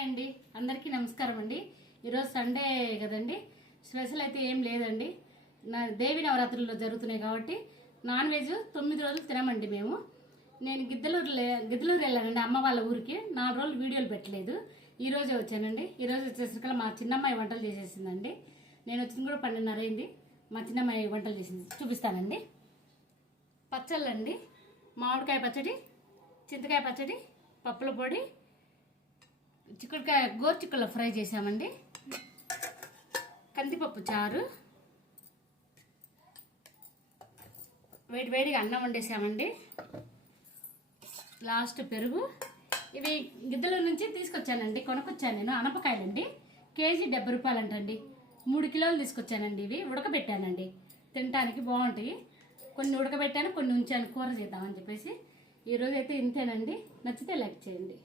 Hi అండి, అందరికీ నమస్కారం అండి. ఈరోజు సండే కదండి, స్పెషల్ అయితే ఏం లేదండి. దేవి నవరాత్రుల్లో జరుగుతున్నాయి కాబట్టి నాన్ వెజ్ 9 రోజులు తినమండి మేము. నేను గిద్దలూరు వెళ్ళానండి అమ్మ వాళ్ళ ఊరికి. 4 రోజులు వీడియోలు పెట్టలేదు. ఈరోజే వచ్చానండి. ఈరోజు వచ్చేసరికి మా చిన్నమ్మాయి వంటలు చేసేసిందండి. నేను వచ్చింది కూడా 12:30 అయింది. మా చిన్నమ్మాయి వంటలు చేసింది, చూపిస్తానండి. పచ్చళ్ళండి, మామిడికాయ పచ్చడి, చింతకాయ పచ్చడి, పప్పుల పొడి, చిక్కుడుకాయ గోరుచిక్కుల ఫ్రై చేసామండి, కందిపప్పు చారు, వేడిగా అన్నం వండేసామండి, లాస్ట్ పెరుగు. ఇవి గిద్దల నుంచి తీసుకొచ్చానండి, కొనుక్కొచ్చాను నేను. అనపకాయలండి, కేజీ 70 రూపాయలు అంటండి. 3 కిలోలు తీసుకొచ్చానండి. ఇవి ఉడకబెట్టానండి, తినడానికి బాగుంటాయి. కొన్ని ఉడకబెట్టాను, కొన్ని ఉంచాను కూర చేద్దామని చెప్పేసి. ఈరోజు అయితే ఇంతేనండి. నచ్చితే లైక్ చేయండి.